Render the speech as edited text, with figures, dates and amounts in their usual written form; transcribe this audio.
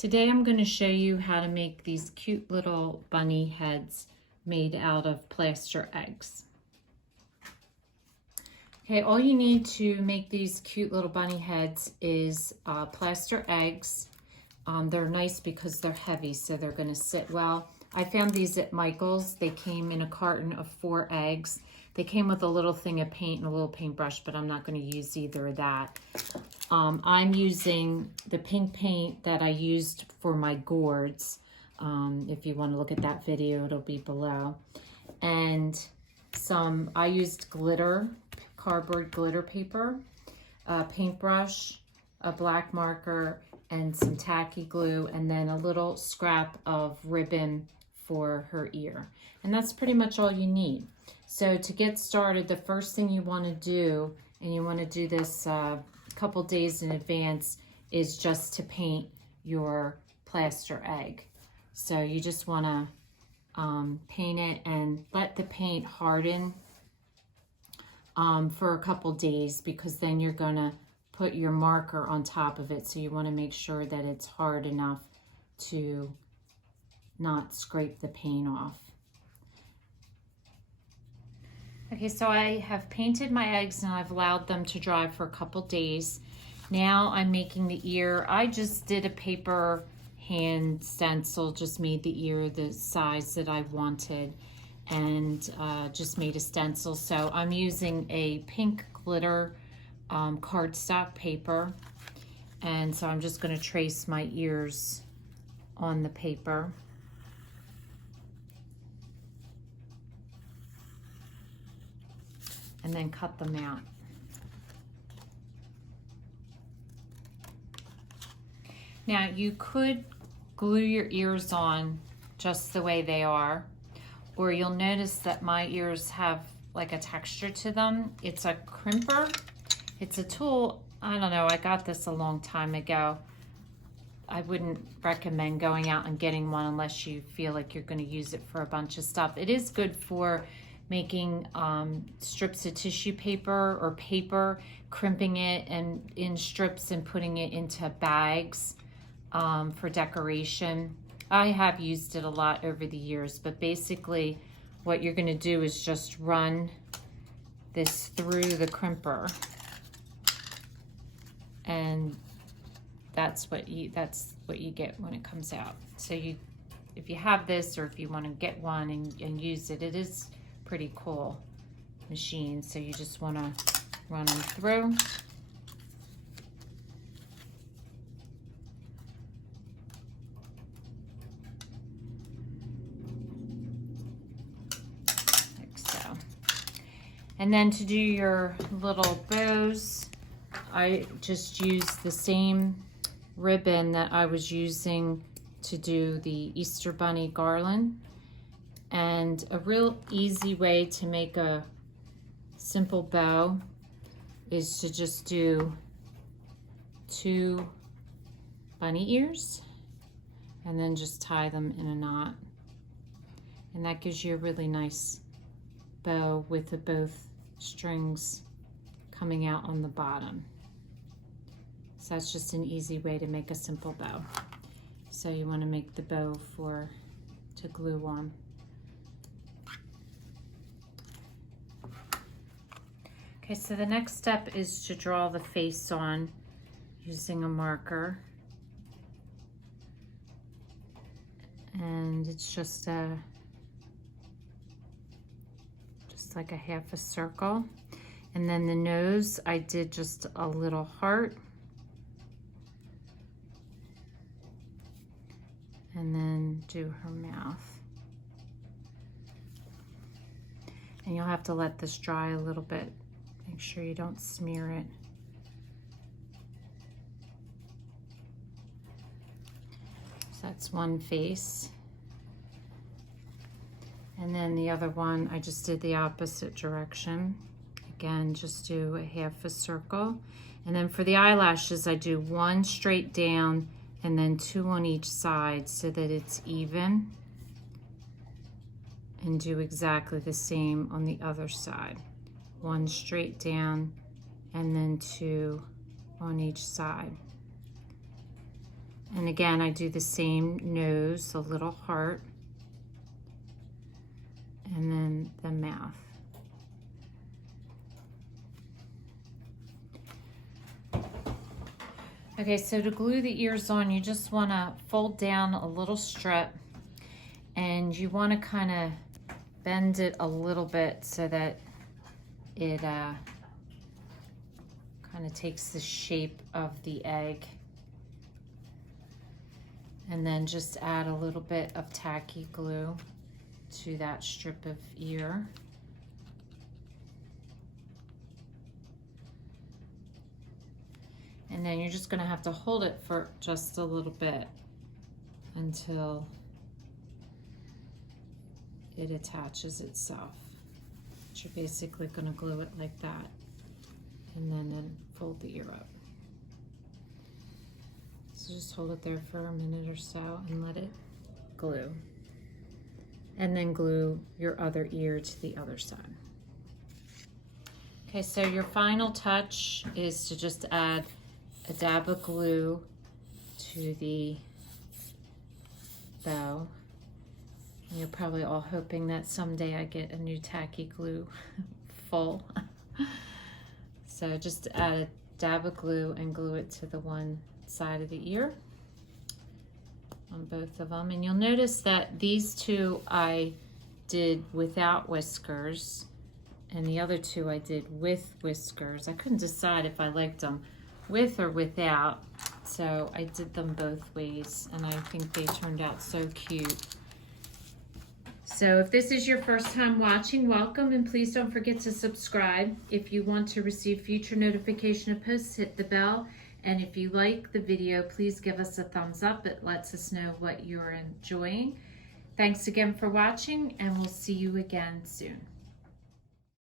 Today I'm going to show you how to make these cute little bunny heads made out of plaster eggs. Okay, all you need to make these cute little bunny heads is plaster eggs. They're nice because they're heavy, so they're going to sit well. I found these at Michael's. They came in a carton of 4 eggs. They came with a little thing of paint and a little paintbrush, but I'm not going to use either of that. I'm using the pink paint that I used for my gourds. If you want to look at that video, it'll be below. And I used glitter, cardboard glitter paper, a paintbrush, a black marker, and some tacky glue, and then a little scrap of ribbon for her ear. And that's pretty much all you need. So to get started, the first thing you want to do, and you want to do this couple days in advance, is just to paint your plaster egg. So you just want to paint it and let the paint harden for a couple days, because then you're going to put your marker on top of it. So you want to make sure that it's hard enough to not scrape the paint off. Okay, so I have painted my eggs and I've allowed them to dry for a couple days. Now I'm making the ear. I just did a paper hand stencil, just made the ear the size that I wanted, and just made a stencil. So I'm using a pink glitter cardstock paper, and so I'm just going to trace my ears on the paper. And then cut them out. Now you could glue your ears on just the way they are, or you'll notice that my ears have like a texture to them. It's a crimper. It's a tool, I don't know, I got this a long time ago. I wouldn't recommend going out and getting one unless you feel like you're going to use it for a bunch of stuff. It is good for making strips of tissue paper or paper, crimping it and in strips and putting it into bags for decoration. I have used it a lot over the years, but basically what you're going to do is just run this through the crimper, and that's what you get when it comes out. So if you have this, or if you want to get one and use it, it is pretty cool machine. So you just want to run them through. Like so. And then to do your little bows, I just used the same ribbon that I was using to do the Easter Bunny garland. And a real easy way to make a simple bow is to just do 2 bunny ears and then just tie them in a knot. And that gives you a really nice bow with both strings coming out on the bottom. So that's just an easy way to make a simple bow. So you want to make the bow to glue on. Okay, so the next step is to draw the face on using a marker. And it's just like a half a circle. And then the nose, I did just a little heart. And then do her mouth. And you'll have to let this dry a little bit. Make sure you don't smear it. So that's one face. And then the other one, I just did the opposite direction. Again, just do a half a circle. And then for the eyelashes, I do 1 straight down and then 2 on each side so that it's even. And do exactly the same on the other side. 1 straight down and then 2 on each side. And again, I do the same nose, a little heart, and then the mouth. Okay, so to glue the ears on, you just want to fold down a little strip, and you want to kind of bend it a little bit so that it kind of takes the shape of the egg. And then just add a little bit of tacky glue to that strip of ear. And then you're just going to have to hold it for just a little bit until it attaches itself. But you're basically going to glue it like that, and then fold the ear up. So just hold it there for a minute or so and let it glue. And then glue your other ear to the other side. Okay, so your final touch is to just add a dab of glue to the bow. And you're probably all hoping that someday I get a new tacky glue full. So just add a dab of glue and glue it to the one side of the ear on both of them. And you'll notice that these two I did without whiskers, and the other two I did with whiskers. I couldn't decide if I liked them with or without, so I did them both ways, and I think they turned out so cute. So if this is your first time watching, welcome, and please don't forget to subscribe. If you want to receive future notification of posts, hit the bell. And if you like the video, please give us a thumbs up. It lets us know what you're enjoying. Thanks again for watching, and we'll see you again soon.